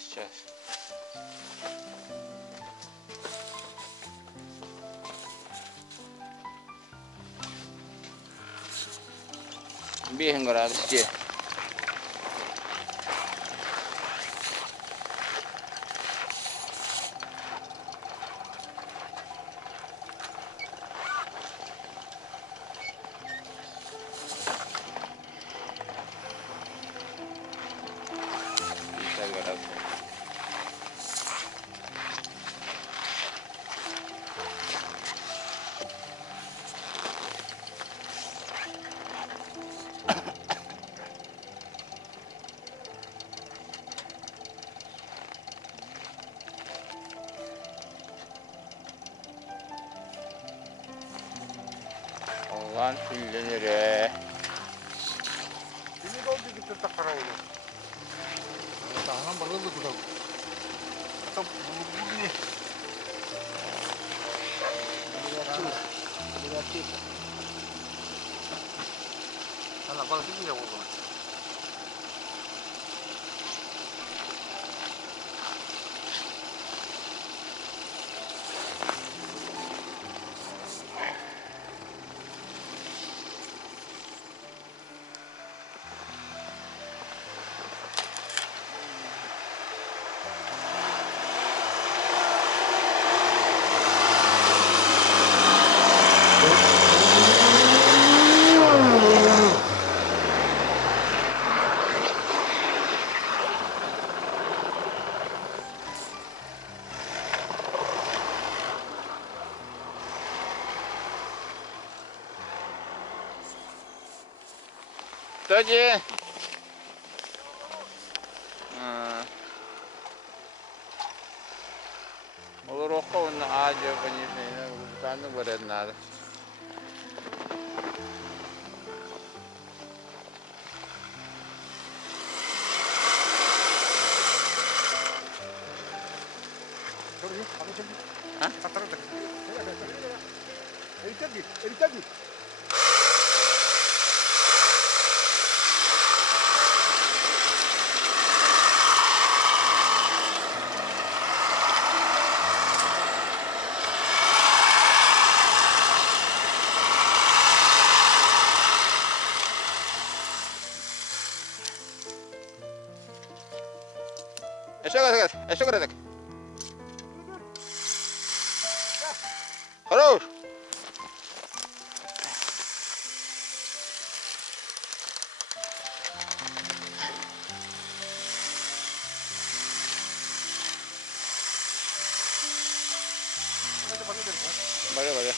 Çes. Bir hıngar istiyor. Allah'ın küllenir. Şimdi oldu gitti takara oldu. Tangan balığı da tutalım. Tam bunu ne? Sana balık bile oldu. Tadi. Olur oku onu ağacı banyasına tanıdık var nada. Ha? Eritadik. Eşek aradık. Хорош. Vale.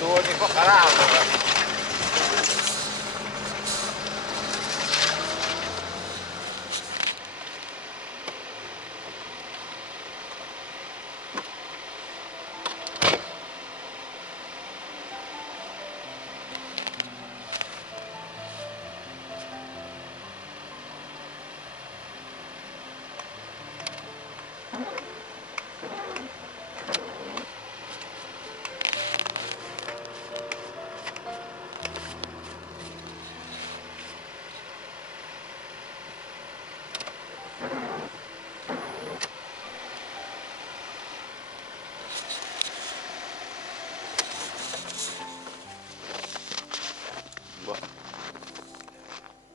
Dua ni kok kalah.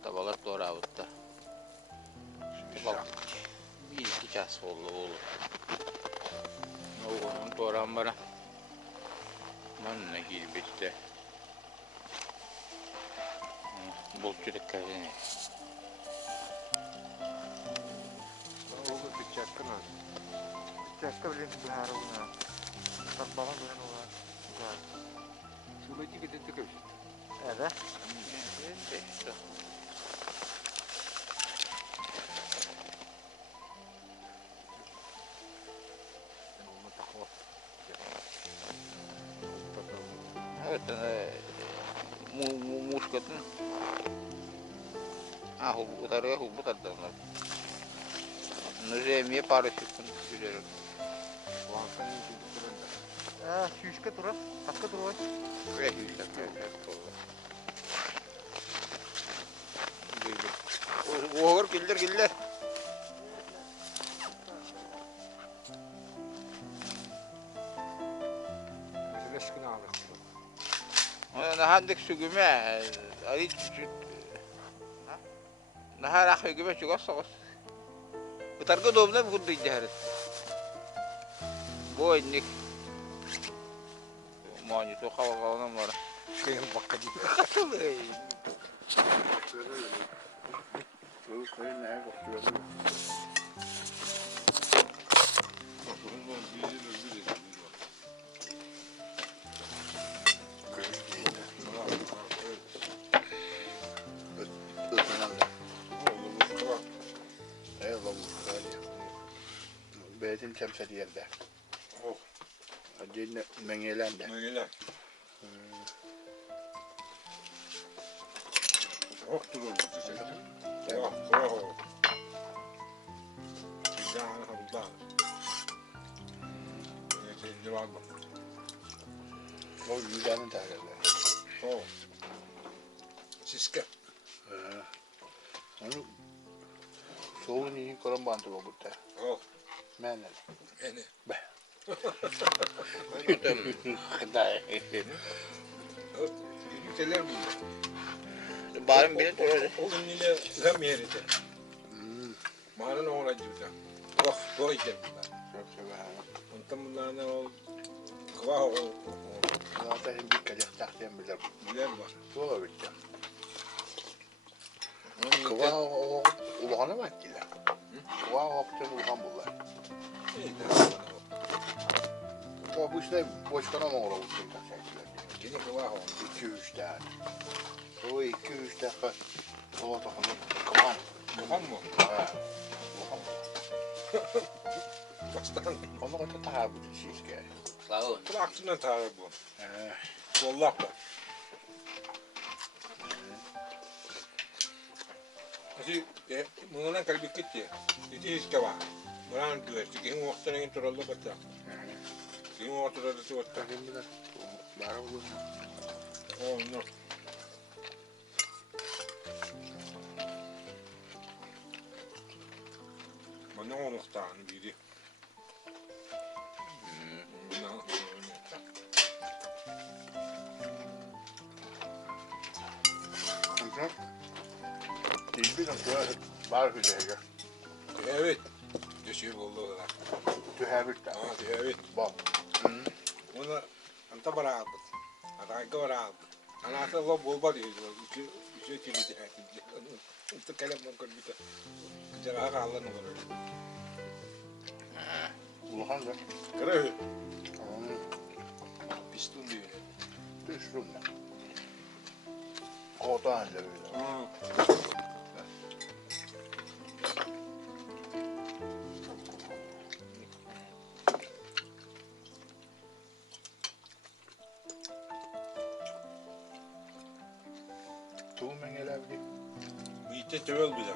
Tabakat doğru avutta. Bak, bir iki kas oldu oğlum. Oğlum doğran bana. Manna girbitti. Bulçuluk kazanı. Oğlum bıçakın az. Bıçakta bile bir hara buna. Tatbağın böyle var. Güzel. Sulucu gidin tıkış. Evet. İşte. Onu takma. Evet, muskatın. Ah, utarıya hubut adamlar. Nuremiye paraşütün güzel. Kuantan iyi durumda. Şu işe durar. Hakkı durar. Ve hüyler. Oğur giller. Reşkini alır. Nahandık su güme. Ayı nahar akı güme çok az. Utarga doğumda bu kuddu inceharet. Bu innik. Mağını to kavanam var. Kıyım bakka gibi. Beytin temsili yerde. Oh. Acıyla mengelende. Öyle. Çok durur bu çiçek. Çok. Güzel hanımlar. Neyse var mı? O yüzden tarihler. Oh. Siske. Onu soğun iyi koran bandı bu burada. Oh. Menen. Eni. Hıday. Yükseler mi? Barın bile duruyor. O gün yine zam yerinde. Mağaranın oğlan gibi. Oh, doğru gidelim. Çok sever. Ondan bunlardan o kıvah o. Zaten bir kacak taktiğim bilir. Bilen var. Doğru bitti. Kıva o ulağına mı ettiler? Kıva o akçın ulağın bunlar. O bu işte boşkana mı uğramışsın kaçakçılar? Yine kıvah o. 2-3 tane. O 2-3 defa sola takımı kıvan. Muhan mı? Ha. Ulağın. Baştan. Onu da tabi bir şey iskeri. Sağ ol. Kulakçından tarih bu. Ha. Sollak da. Kasi mengenang kalbi kecil, jadi sekarang orang dua, sekian waktu yang terlalu besar, sekian waktu terlalu besar. Bakayım biraz. Bari bu. Oh no. Mana orang tahan biri. Amca. Hiçbir zaman var hücreye. Evet. Geçiyor oldu olarak. Tühevit de. Evet. Bak. Ona anta beraber. Ada beraber. Anaknya lo bolba diyor. İşe kilidi hakiki. Itu kalem mungkin bisa. Jalan kalan olur. Ulağın da. Kırıyor. Onun Pistol diyor. düştüm de. Kota halde böyle. Tuğum mengelevdi. Bitti tüvel bir de.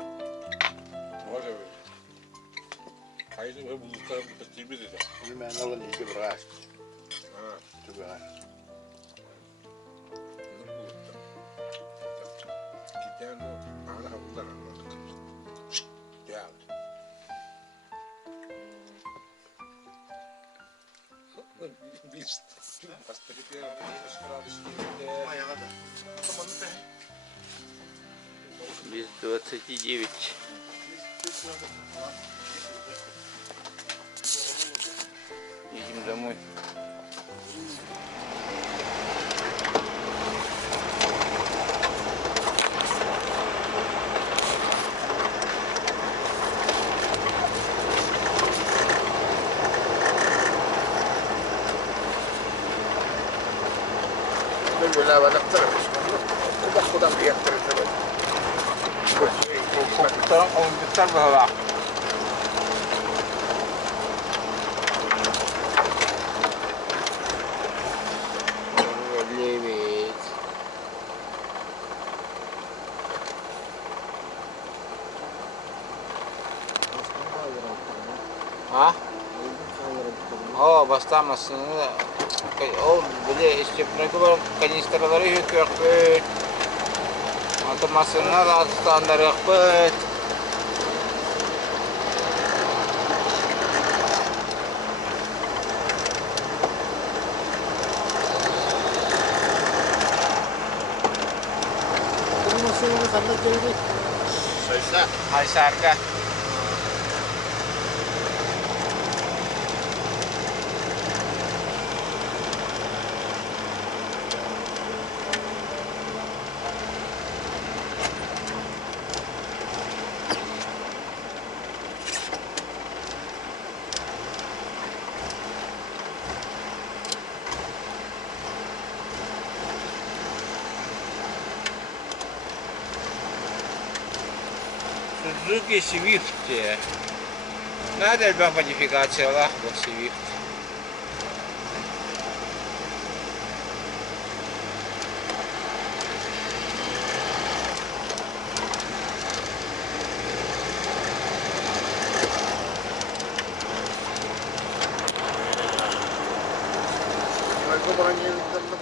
Var ya böyle. Kaydı ve bulutlar bir pıstı bir de. Bunu ben alın ilgi bırak. Ha. Tübe. Giden o. Ana havlular anladık. Gel. Biz pastırık ya. Ayağa da. Tamam be. Biz 29. Едем домой. Böyle badaktırmış. Kudak bir yaktırır. Koktuklarım oyuncaklar böyle bak. Evet. Ha? Бастамасını o böyle istepneki var kanistraları yük yok böyle. Atamasını da standart yok böyle. Saysa. Hay sarka. Suzuki Swift. Надо ли модификация лахба Swift? Algo para